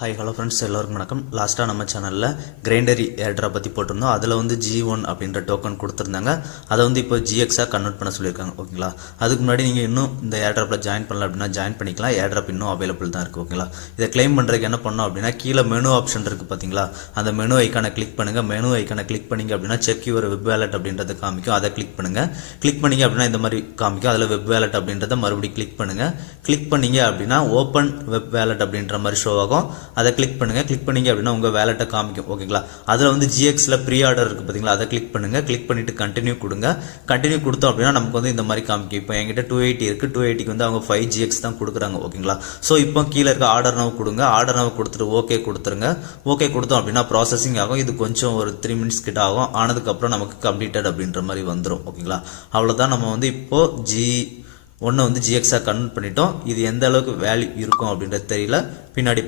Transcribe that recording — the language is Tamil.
ஹாய் ஹலோ ஃப்ரெண்ட்ஸ் எல்லோருக்கும் வணக்கம். லாஸ்ட்டாக நம்ம சேனலில் கிரைண்டரி ஏர்ட்ராப் பற்றி போட்டிருந்தோம். அதில் வந்து G1 அப்படின்ற டோக்கன் கொடுத்துருந்தாங்க. அதை வந்து இப்போ GXாக கன்வெர்ட் பண்ண சொல்லியிருக்காங்க. ஓகேங்களா, அதுக்கு முன்னாடி நீங்கள் இன்னும் இந்த ஏர்ட்ராப்பில் ஜாயின் பண்ணல அப்படின்னா ஜாயின் பண்ணிக்கலாம். ஏர்ட்ராப் இன்னும் அவைலபிள் தான் இருக்குது. ஓகேங்களா, இதை கிளைம் பண்ணுறதுக்கு என்ன பண்ணோம் அப்படின்னா கீழே மெனு ஆப்ஷன் இருக்குது பார்த்தீங்களா, அந்த மெனு ஐக்கானை கிளிக் பண்ணுங்கள். மெனு ஐக்கானை கிளிக் பண்ணிங்க அப்படின்னா செக் யுவர் வெப் வேலட் அப்படின்றத காமிக்கும். அதை கிளிக் பண்ணுங்கள். கிளிக் பண்ணிங்க அப்படின்னா இந்த மாதிரி காமிக்கும். அதில் வெப் வேலட் அப்படின்றத மறுபடியும் கிளிக் பண்ணுங்கள். கிளிக் பண்ணிங்க அப்படின்னா ஓப்பன் வெப் வேலட் அப்படின்ற மாதிரி ஷோ ஆகும். அதை கிளிக் பண்ணுங்கள். கிளிக் பண்ணிங்க அப்படின்னா உங்கள் வேலெட்டை காமிக்கும். ஓகேங்களா, அதில் வந்து GXல ப்ரீ ஆர்டர் இருக்குது பார்த்தீங்களா, அதை கிளிக் பண்ணுங்கள். கிளிக் பண்ணிவிட்டு கண்டினியூ கொடுங்க. கண்டினியூ கொடுத்தோம் அப்படின்னா நமக்கு வந்து இந்த மாதிரி காமிக்கும். இப்போ என்கிட்ட 280 இருக்குது. 280க்கு வந்து அவங்க 5 GX தான் கொடுக்குறாங்க. ஓகேங்களா, ஸோ இப்போ கீழே இருக்க ஆர்டர் நவ் கொடுங்க. ஆர்டர் நவ் கொடுத்துட்டு ஓகே கொடுத்துருங்க. ஓகே கொடுத்தோம் அப்படின்னா ப்ராசஸிங் ஆகும். இது கொஞ்சம் ஒரு 3 மினிட்ஸ் கிட்ட ஆகும். ஆனதுக்கப்புறம் நமக்கு கம்ப்ளீட்டட் அப்படின்ற மாதிரி வந்துடும். ஓகேங்களா, அவ்வளோதான். நம்ம வந்து இப்போது G1 வந்து GXாக கன்வெர்ட் பண்ணிட்டோம். இது எந்த அளவுக்கு வேல்யூ இருக்கும் அப்படின்றது தெரியல. பின்னாடி